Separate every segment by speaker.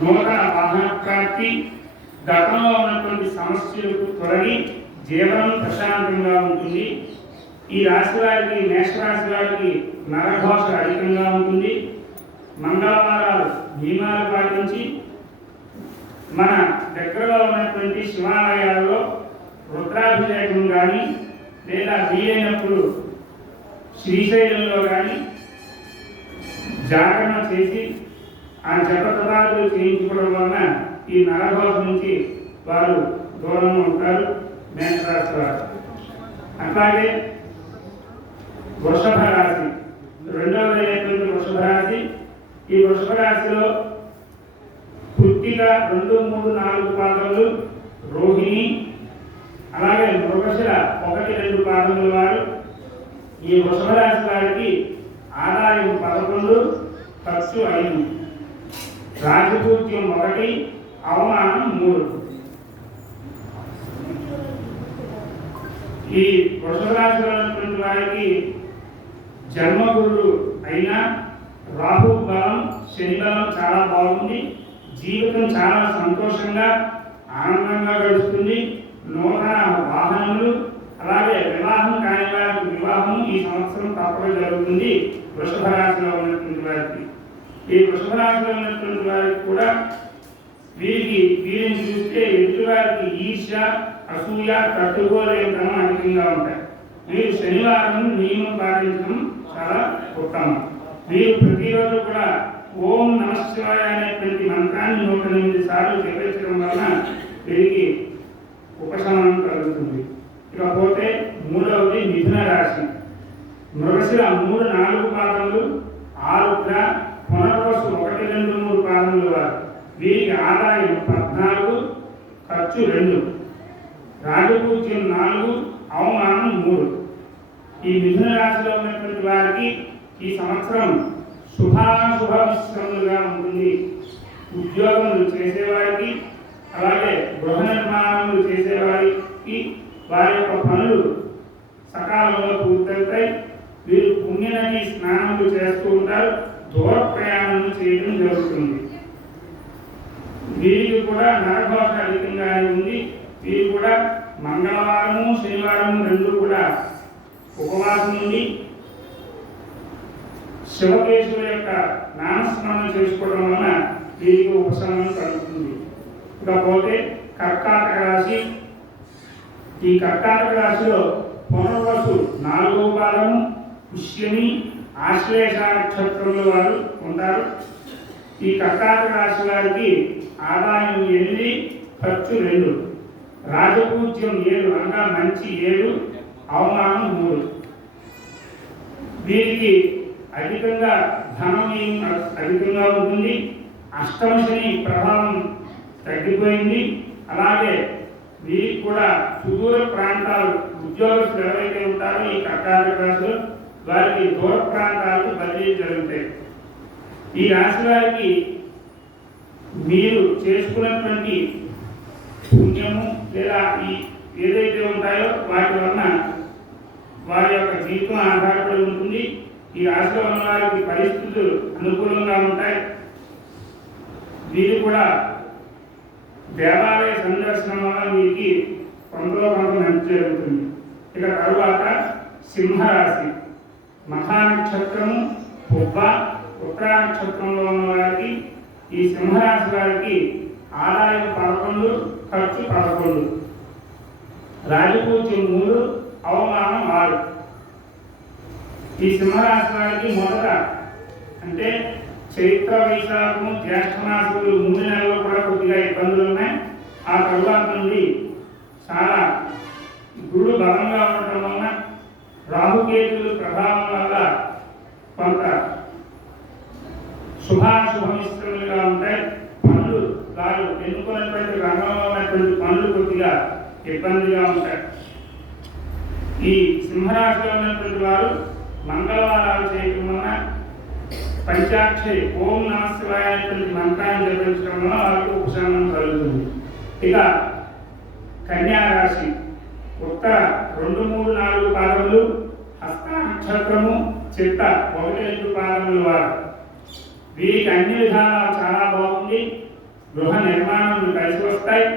Speaker 1: నూతన వాహన గతంలో ఉన్నటువంటి సమస్యలకు తొలగి జీవనం ప్రశాంతంగా ఉంటుంది. ఈ రాశి వారికి మేషరాశి వారికి నరఘోష అధికంగా ఉంటుంది. మంగళవారాలు నియమాలు పాటించి మన దగ్గరలో ఉన్నటువంటి శివాలయాల్లో రుద్రాభిషేకం కానీ లేదా వీలైనప్పుడు శ్రీశైలంలో కానీ జాగరణ చేసి ఆ జపతపాదులు చేయించుకోవడం వలన ఈ నరభాష నుంచి వారు దూరంగా ఉంటారు మేషరాశి వారు అట్లాగే వృషభ రాశి రెండవదైనటువంటి వృషభ రాశి. ఈ వృషభ రాశిలో పుట్టిగా రెండు మూడు నాలుగు పాదములు రోహిణి అలాగే మృగశిర ఒకటి రెండు పాదముల వారు. ఈ వృషభ రాశి వారికి ఆదాయం పదకొండు ఖర్చు ఐదు. రాజపూజ్యం ఒకటి అవమానం మూడు. ఈ వృషభ వారికి జన్మగురుడు అయిన రాహు బలం శని బలం చాలా బాగుంది. జీవితం చాలా సంతోషంగా ఆనందంగా గడుస్తుంది. నూతన వాహనములు అలాగే వివాహం కాని వారికి వివాహం ఈ సంవత్సరం తప్పక జరుగుతుంది. వృషభ రాశిలో ఉన్నటువంటి వారికి. ఈ వృషభరాశిలో ఉన్నటువంటి వారికి కూడా వీరికి వీరిని చూస్తే ఎదుటివారికి ఈర్ష్య అసూయ తట్టుకోలేనితనం అధికంగా ఉంటాయి. మీరు శనివారం నియమం పాటించడం చాలా ఉత్తమం. మీరు ప్రతిరోజు కూడా ఓం నమశివాయ అనేటువంటి మంత్రాన్ని నూట ఎనిమిది సార్లు జపించడం వలన వీరికి ఉపశమనం కలుగుతుంది. ఇకపోతే మూడవది మిథున రాశి. మృగశిర మూడు నాలుగు పాదములు ఆరుద్ర మూడు వారు వీరికి ఆదాయం పద్నాలుగు ఖర్చు రెండు. రాజపూజ్యం నాలుగు అవమానం మూడు. ఈ మిథున రాశిలో ఉన్నటువంటి వారికి ఈ సంవత్సరం శుభాశుభ మిశ్రములుగా ఉంటుంది. ఉద్యోగములు చేసేవారికి అలాగే గృహ నిర్మాణములు చేసేవారికి వారి యొక్క పనులు సకాలంలో పూర్తవుతాయి. వీరు పుణ్యనది స్నానములు చేస్తూ ఉంటారు. దూర ప్రయాణం చేయ జరుగుతుంది వీరికి కూడా నరఘోష అధికంగానే ఉంది. వీరు కూడా మంగళవారము శనివారము రెండు కూడా ఉపవాసం నుండి శివకేశుల యొక్క నామస్మరణ చేసుకోవడం వలన వీరికి ఉపశమనం కలుగుతుంది. ఇకపోతే కర్కాటక రాశి ఈ కర్కాటక రాశిలో పునర్వసు నాలుగో పాదము పుష్యమి ఆశ్లేష నక్షత్రంలో వారు ఉంటారు. ఈ కర్కాటక రాశి వారికి ఆదాయం ఎనిమిది ఖర్చు రెండు. రాజపూజ్యం ఏడు అనగా మంచి ఏడు అవమానం మూడు. వీరికి అధికంగా ధనం అధికంగా ఉంటుంది? అష్టమ శని ప్రభావం తగ్గిపోయింది. అలాగే వీరికి కూడా సుదూర ప్రాంతాలు ఉద్యోగస్తులు ఎవరైతే ఉంటారో ఈ కర్కాటక రాశులు వారికి దూర ప్రాంతాలకు బదిలీ జరుగుతాయి. ఈ రాశి వారికి మీరు చేసుకున్నటువంటి పుణ్యము లేదా ఈ ఏదైతే ఉంటాయో వాటి వలన వారి యొక్క జీవితం ఆధారపడి ఉంటుంది. ఈ రాశిలో ఉన్న వారికి పరిస్థితులు అనుకూలంగా ఉంటాయి. వీరు కూడా దేవాలయ సందర్శనం వల్ల వీరికి కొంతలో కొంత మంచి జరుగుతుంది. ఇక తరువాత సింహరాశి. మహానక్షత్రము పొబ్బ ఉత్తర నక్షత్రంలో ఉన్న వారికి ఈ సింహరాశి వారికి ఆదాయం పదకొండు ఖర్చు పదకొండు. రాజపూజ్యం మూడు అవమానం ఆరు. ఈ సింహరాశి వారికి మొదట అంటే చైత్ర వైశాఖము జ్యేష్ఠ మాసములు మూడు నెలల్లో కూడా కొద్దిగా ఇబ్బందులు ఉన్నాయి. ఆ తరువాత నుండి చాలా గురుడు బలంగా ఉండటం వలన రాహుకేతులు ప్రభావం వల్ల కొంత శుభాశుభమిశ్రములుగా ఉంటాయి. పనులు వారు ఎన్నుకున్నటువంటి రంగంలో ఉన్నటువంటి పనులు కొద్దిగా ఇబ్బందిగా ఉంటాయి. ఈ సింహరాశిలో ఉన్నటువంటి వారు మంగళవారాలు చేయటం వలన పంచాక్షరి ఓం నమ శివాయ అనేటువంటి మంత్రాన్ని జపించడం వలన వారికి ఉపశమనం కలుగుతుంది. ఇక కన్యా రాశి. ఉత్తర రెండు మూడు నాలుగు పాదములు హస్త నక్షత్రము చిత్త ఒకటి రెండు పాదములు వారు. వీరికి అన్ని విధాలా చాలా బాగుంది. గృహ నిర్మాణాలు కలిసి వస్తాయి.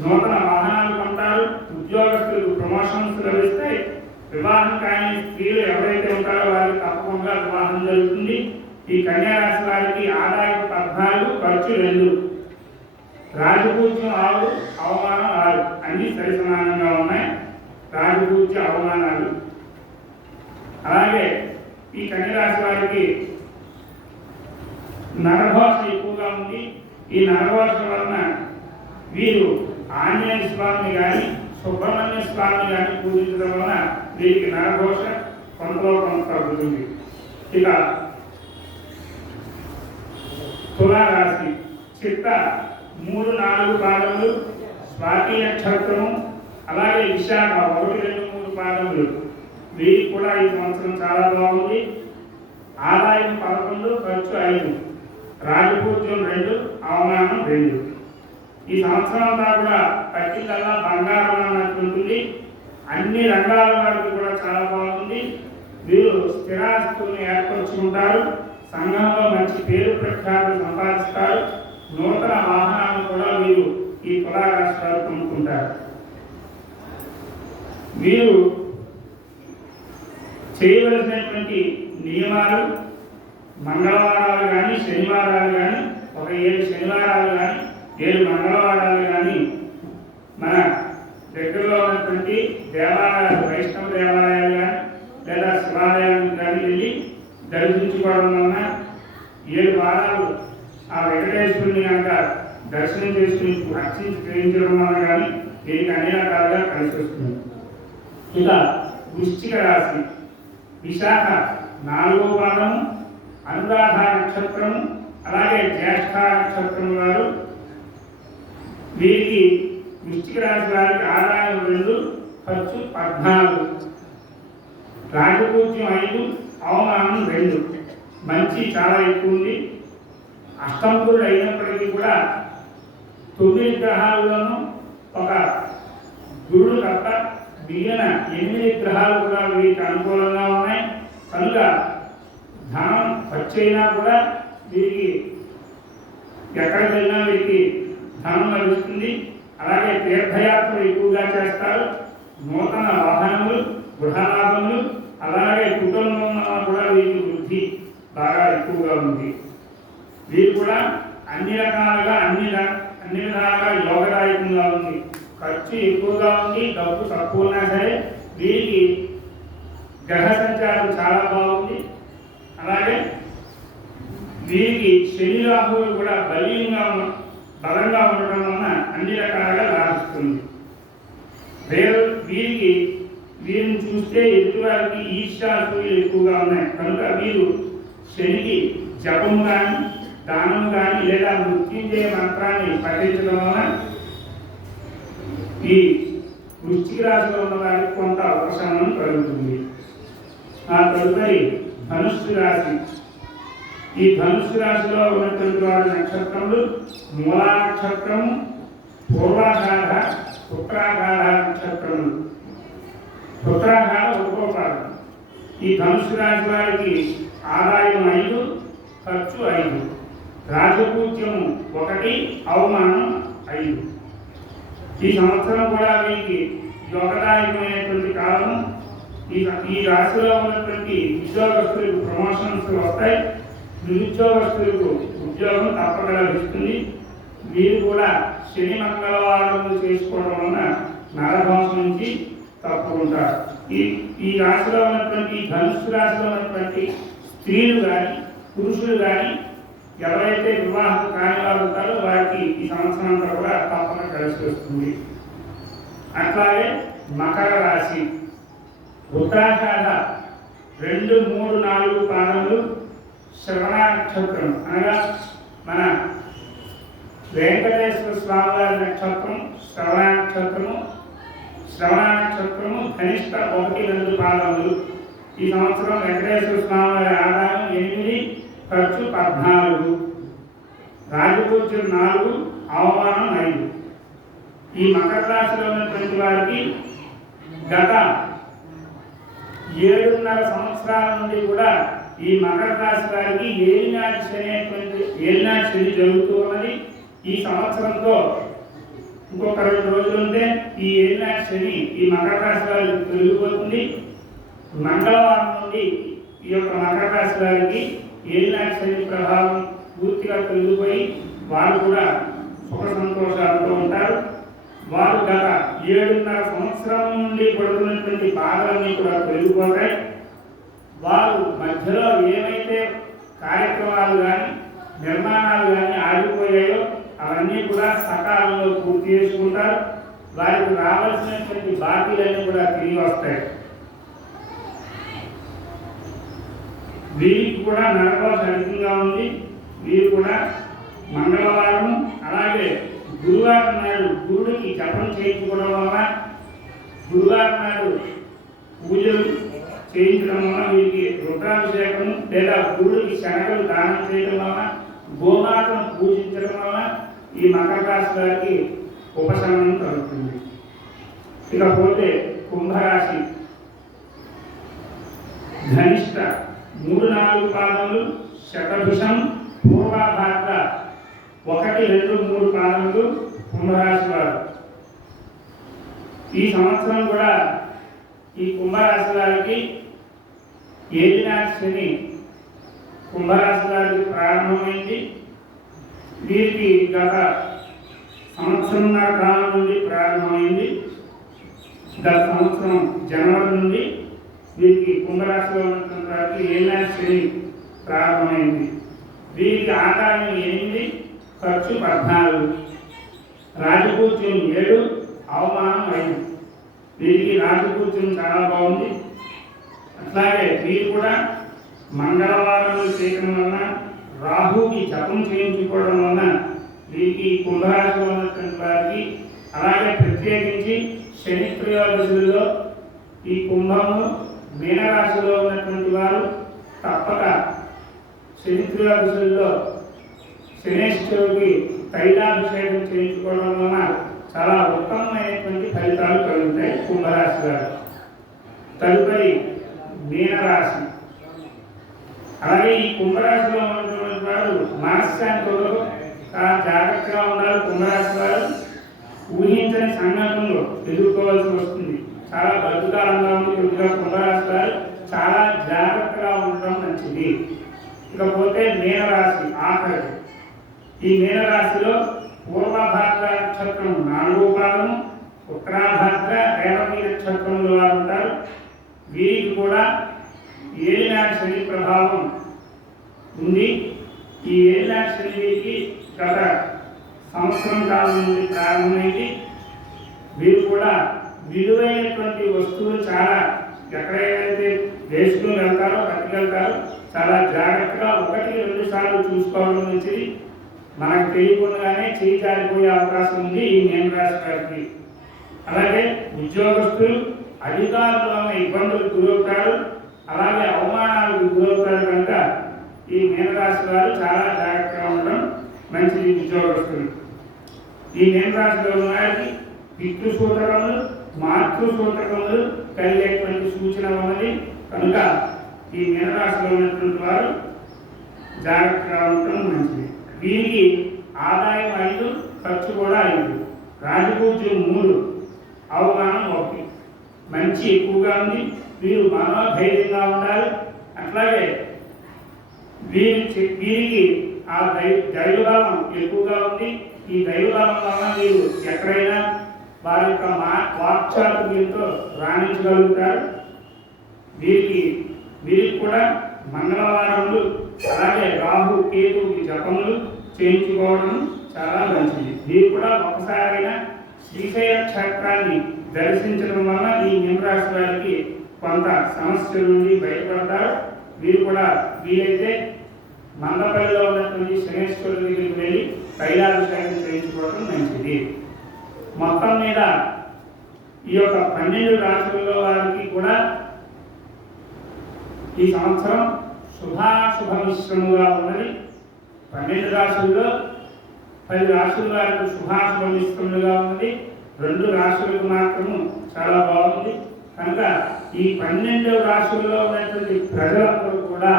Speaker 1: నూతన వాహనాలు కొంటారు. ఉద్యోగస్తులకు ప్రమోషన్స్ లభిస్తాయి. వివాహం కాని స్త్రీలు ఎవరైతే ఉంటారో వారికి తప్పకుండా వివాహం జరుగుతుంది. ఈ కన్యారాశి వారికి ఆదాయం పద్నాలుగు ఖర్చు రెండు. రాజపూజ్యం ఆరు అవమానం ఆరు. అన్ని సరి సమానంగా ఉన్నాయి. రాజపూజ్య అవమానాలు. అలాగే ఈ కన్యరాశి వారికి నరభాష ఎక్కువగా ఉంది. ఈ నరభాష వలన వీరు ఆంజనేయ స్వామిని కానీ సుబ్రహ్మణ్య స్వామిని కానీ పూజించడం వలన వీరికి నరఘోష కొంతలో కొంత తగ్గుతుంది ఇక తులారాశి. చిత్త మూడు నాలుగు పాదములు స్వాతి నక్షత్రము అలాగే విశాఖ ఒకటి రెండు మూడు పాదములు. వీరికి కూడా ఈ సంవత్సరం చాలా బాగుంది. ఆదాయం పదకొండు ఖర్చు ఐదు. రాజపూజ్యం రెండు అవమానం రెండు. ఈ సంవత్సరం అంతా కూడా పట్టికల్లా బంగారం అన్నట్టుంటుంది అన్ని రంగాల వారికి కూడా చాలా బాగుంది వీరు స్థిరాస్తులను ఏర్పరచుకుంటారు సంఘంలో మంచి పేరు ప్రఖ్యాతులు సంపాదిస్తారు. నూతన వాహనాలను కూడా వీరు ఈ కులా రాష్ట్రాలు కొనుక్కుంటారు. వీరు చేయవలసినటువంటి నియమాలు మంగళవారాలు కానీ శనివారాలు కానీ ఒక ఏడు శనివారాలు కానీ ఏడు మంగళవారాలు కానీ మన దగ్గరలో ఉన్నటువంటి దేవాలయాలు వైష్ణవ దేవాలయాలు కానీ లేదా శివాలయాలకు కానీ వెళ్ళి దర్శించుకోవడం వలన ఏడు వారాలు ఆ వెంకటేశ్వరుని కనుక దర్శనం చేసుకుని అర్చించి గ్రహించడం వలన కానీ దీనికి అన్ని రకాలుగా కలిసి వస్తుంది. ఇక వృశ్చిక రాశి విశాఖ అనురాధ నక్షత్రం అలాగే జ్యేష్ఠ నక్షత్రం వారు. వీరికి వృష్టిక రాశి వారికి ఆదాయం రెండు ఖర్చు పద్నాలుగు. రాజపూజ్యం ఐదు అవమానం రెండు. మంచి చాలా ఎక్కువ ఉంది. అష్టంపురుడు అయినప్పటికీ కూడా తొమ్మిది గ్రహాల్లోనూ ఒక గురుడు తప్ప మిగిలిన ఎనిమిది గ్రహాలు కూడా వీరికి అనుకూలంగా ఉన్నాయి. కనుక ధనం ఖర్చైనా కూడా వీరికి ఎక్కడికి వెళ్ళినా వీరికి ధనం లభిస్తుంది. అలాగే తీర్థయాత్రలు ఎక్కువగా చేస్తారు. నూతన వాహనములు గృహలాభములు అలాగే కుటుంబంలో కూడా వీరికి వృద్ధి బాగా ఎక్కువగా ఉంది. వీరు కూడా అన్ని రకాలుగా అన్ని అన్ని విధాలుగా యోగదాయకంగా ఉంది. ఖర్చు ఎక్కువగా ఉంది డబ్బు తక్కువ ఉన్నా సరే వీరికి గ్రహ సంచారం చాలా బాగుంది అలాగే వీరికి శని రాహువులు కూడా బలీయంగా బలంగా ఉండటం వలన అన్ని రకాలుగా లాభిస్తుంది వీరు వీరికి వీరిని చూస్తే ఎదుటివారికి ఈర్ష్యాసూయులు ఎక్కువగా ఉన్నాయి. కనుక వీరు శనికి జపం కానీ దానం కానీ లేదా మృత్యుంజయ మంత్రాన్ని పఠించడం వలన ఈ వృశ్చిక రాశిలో ఉన్న వారికి కొంత ఉపశమనం కలుగుతుంది. ఆ తదుపరి ధనుస్సు రాశి. ఈ ధనుసు రాశిలో ఉన్నటువంటి వారి నక్షత్రములు మూలా నక్షత్రము పూర్వాఘాధ ఉత్తరాఘాధ నక్షత్రములు. శుక్రాధార ఒకటో ఈ ధనుసు రాశి వారికి ఆదాయం ఐదు ఖర్చు ఐదు. రాజపూజ్యము ఒకటి అవమానం ఐదు. ఈ సంవత్సరం కూడా వీరికి యోగదాయకమైనటువంటి కాలం ఈ ఈ రాశిలో ఉన్నటువంటి ఉద్యోగస్తులకు ప్రమోషన్స్ వస్తాయి. నిరుద్యోగస్తులకు ఉద్యోగం తప్పక లభిస్తుంది. వీరు కూడా శని మంగళవారం చేసుకోవడం వలన నరభంశం నుంచి తప్పుకుంటారు ఈ ఈ రాశిలో ఉన్నటువంటి ఈ ధనుస్సు రాశిలో ఉన్నటువంటి స్త్రీలు కానీ పురుషులు కానీ ఎవరైతే వివాహం కాని వారు ఉంటారో వారికి ఈ సంవత్సరం అంతా కూడా తప్పక కలిసి వస్తుంది. అట్లాగే మకర రాశి. ఉత్తరాషాఢ రెండు మూడు నాలుగు పాదములు శ్రవణ నక్షత్రం అనగా మన వెంకటేశ్వర స్వామి వారి నక్షత్రం శ్రవణ నక్షత్రము శ్రవణ నక్షత్రము కనిష్ట ఒకటి రెండు పాదములు. ఈ సంవత్సరం వెంకటేశ్వర స్వామి వారి ఆదాయం ఎనిమిది ఖర్చు పద్నాలుగు. రాజపూజ్యం నాలుగు అవమానం ఐదు. ఈ మకర రాశిలో ఉన్నటువంటి వారికి గత ఏడున్నర సంవత్సరాల నుండి కూడా ఈ మకర రాశి వారికి ఏలినాటి శని అనేటువంటి ఏలినాటి శని జరుగుతూ ఉన్నది. ఈ సంవత్సరంతో ఇంకొక రెండు రోజులు ఉంటే ఈ ఏలినాటి శని ఈ మకర రాశి వారికి తొలగిపోతుంది. మంగళవారం నుండి ఈ యొక్క మకర రాశి వారికి ఏలినాటి శని ప్రభావం పూర్తిగా తొలగిపోయి వారు కూడా సుఖ సంతోషాలతో ఉంటారు. వారు గత ఏడున్నర సంవత్సరం నుండి పడుతున్నటువంటి బాధలన్నీ కూడా పెరిగిపోతాయి వారు మధ్యలో ఏమైతే కార్యక్రమాలు కానీ నిర్మాణాలు కానీ ఆగిపోయాయో అవన్నీ కూడా సకాలంలో పూర్తి చేసుకుంటారు. వారికి రావాల్సినటువంటి బాకీలన్నీ కూడా తిరిగి వస్తాయి. వీరికి కూడా నరకోశ అధికంగా ఉంది. వీరు కూడా మంగళవారం అలాగే గురువారం నాడు గురుడికి జపం చేయించుకోవడం వల్ల గురువారం నాడు పూజలు చేయించడం వలన వీరికి రుద్రాభిషేకము లేదా గురుడికి శనగలు దానం చేయడం వలన గోమాతను పూజించడం వలన ఈ మకర రాశి వారికి ఉపశమనం కలుగుతుంది. ఇకపోతే కుంభరాశి. ధనిష్ట మూడు నాలుగు పాదములు శతభుషం పూర్వాభాద్ర ఒకటి రెండు మూడు పాదములు కుంభరాశి వారు. ఈ సంవత్సరం కూడా ఈ కుంభరాశి వారికి ఏలినాటి శని కుంభరాశి వారికి ప్రారంభమైంది. వీరికి గత సంవత్సరంన్నర కాలం నుండి ప్రారంభమైంది. గత సంవత్సరం జనవరి నుండి వీరికి కుంభరాశిలో ఉన్నటువంటి వారికి ఏలినాటి శని ప్రారంభమైంది. వీరికి ఆదాయం ఎనిమిది ఖర్చు పద్నాలుగు. రాజపూజ్యం ఏడు అవమానం ఐదు. వీరికి రాజపూజ్యం చాలా బాగుంది. అట్లాగే వీరు కూడా మంగళవారం చేయడం వలన రాహుకి జపం చేయించుకోవడం వలన వీరికి కుంభరాశి ఉన్నటువంటి వారికి అలాగే ప్రత్యేకించి శని త్రయోదశులలో ఈ కుంభము మీనరాశిలో ఉన్నటువంటి వారు తప్పక శని త్రయోదశులలో శనేశ్వరుడికి తైలాభిషేకం చేయించుకోవడం వలన చాలా ఉత్తమమైనటువంటి ఫలితాలు కలుగుతాయి కుంభరాశి వారు. తదుపరి మీనరాశి. అలాగే ఈ కుంభరాశిలో ఉన్నటువంటి వారు మనశ్శాంతి చాలా జాగ్రత్తగా ఉండాలి కుంభరాశి వారు. ఊహించని సంఘటనలు ఎదుర్కోవాల్సి వస్తుంది. చాలా బతుకాలంగా ఉంది కొద్దిగా కుంభరాశి వారు. చాలా జాగ్రత్తగా ఉండడం మంచిది. ఇకపోతే మీనరాశి ఆఖరి ఈ మీనరాశిలో పూర్వభాద్ర నక్షత్రం నాలుగో పాదము ఉత్తరాభాద్ర రేవతి నక్షత్రంలో వారు ఉంటారు. వీరికి కూడా ఏలినాటి శని ప్రభావం ఉంది. ఈ ఏలినాటి శని వీరికి గత సంవత్సరం కాలం నుండి ప్రారంభమైంది. వీరు కూడా విలువైనటువంటి వస్తువులు చాలా ఎక్కడైతే వేసుకుని వెళ్తారో పట్టుకెళ్తారో చాలా జాగ్రత్తగా ఒకటి రెండు సార్లు చూసుకోవడం మంచిది. మనకు తెలియకుండానే చేయి జారిపోయే అవకాశం ఉంది ఈ మేన రాశి వారికి అలాగే ఉద్యోగస్తులు అధికారుల వలన ఇబ్బందులకు గురవుతారు. అలాగే అవమానాలకు గురవుతారు కనుక ఈ మీనరాశి వారు చాలా జాగ్రత్తగా ఉండడం మంచిది ఉద్యోగస్తులు. ఈ మీనరాశిలో ఉన్న వారికి పితృ సూత్రములు మాతృ సూత్రములు కలిగేటువంటి సూచన ఉన్నది. కనుక ఈ మీనరాశిలో ఉన్నటువంటి వారు జాగ్రత్తగా ఉండటం మంచిది. దీనికి ఆదాయం ఐదు ఖర్చు కూడా ఐదు. రాజపూజ్యం మూడు. అవమానం ఒకటి. మంచి ఎక్కువగా ఉంది. వీరు మనోధైర్యంగా ఉండాలి. అట్లాగే వీరి వీరికి ఆ దై దైవభావం ఎక్కువగా ఉంది. ఈ దైవభావం వలన వీరు ఎక్కడైనా వారి యొక్క మా వాక్చాతుర్యంతో రాణించగలుగుతారు. వీరికి వీరికి కూడా మంగళవారంలో అలాగే రాహు కేతువుకి జపములు చేయించుకోవడం చాలా మంచిది. వీరు కూడా ఒకసారైనా శ్రీశైల క్షేత్రాన్ని దర్శించడం వలన ఈ నిమరాశి వారికి కొంత సమస్యల నుండి బయటపడతారు. వీరు కూడా వీలైతే మందపల్లిలో ఉన్నటువంటి శనేశ్వరుడి దగ్గరికి వెళ్ళి తైలాభిషేకం చేయించుకోవడం మంచిది. మొత్తం మీద ఈ యొక్క పన్నెండు రాశులలో వారికి కూడా ఈ సంవత్సరం శుభాశుభ మిశ్రముగా ఉన్నది పన్నెండు రాశుల్లో పది రాశుల వారికి శుభాశుభ మిశ్రములుగా ఉన్నది. రెండు రాశులకు మాత్రము చాలా బాగుంది. కనుక ఈ పన్నెండు రాశుల్లో ఉన్నటువంటి ప్రజలందరూ కూడా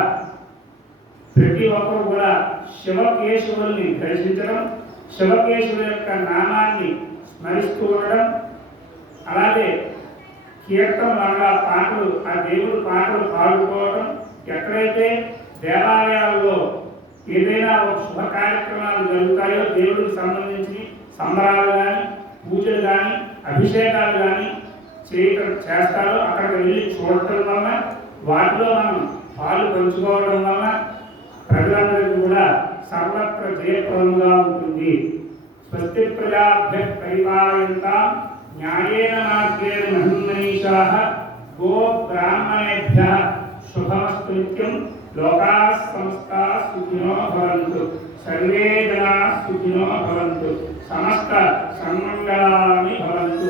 Speaker 1: ప్రతి ఒక్కరు కూడా శివకేశవుల్ని దర్శించడం శివకేశవుల యొక్క నామాన్ని స్మరిస్తూ ఉండడం అలాగే కీర్తన వల్ల పాటలు ఆ దేవుడు పాటలు పాడుకోవడం ఎక్కడైతే దేవాలయాల్లో ఏదైనా ఒక శుభ కార్యక్రమాలు జరుగుతాయో దేవుడికి సంబంధించి సంబరాలు కానీ పూజలు కానీ అభిషేకాలు కానీ చేయటం చేస్తారో అక్కడికి వెళ్ళి చూడటం వల్ల వాటిలో మనం పాలు పంచుకోవడం వల్ల ప్రజలందరికీ కూడా సర్వత్ర జయప్రదంగా ఉంటుంది. స్వస్తి ప్రజాభ్య పరిపాలయంత న్యాయేన మార్గేణ మహిమనీషా గో బ్రాహ్మణేభ్య శుభమస్తు నిత్యం లోకా సమస్తా సుఖినో భవంతు సర్వే జనా సుఖినో భవంతు సమస్త సన్మంగళాని భవంతు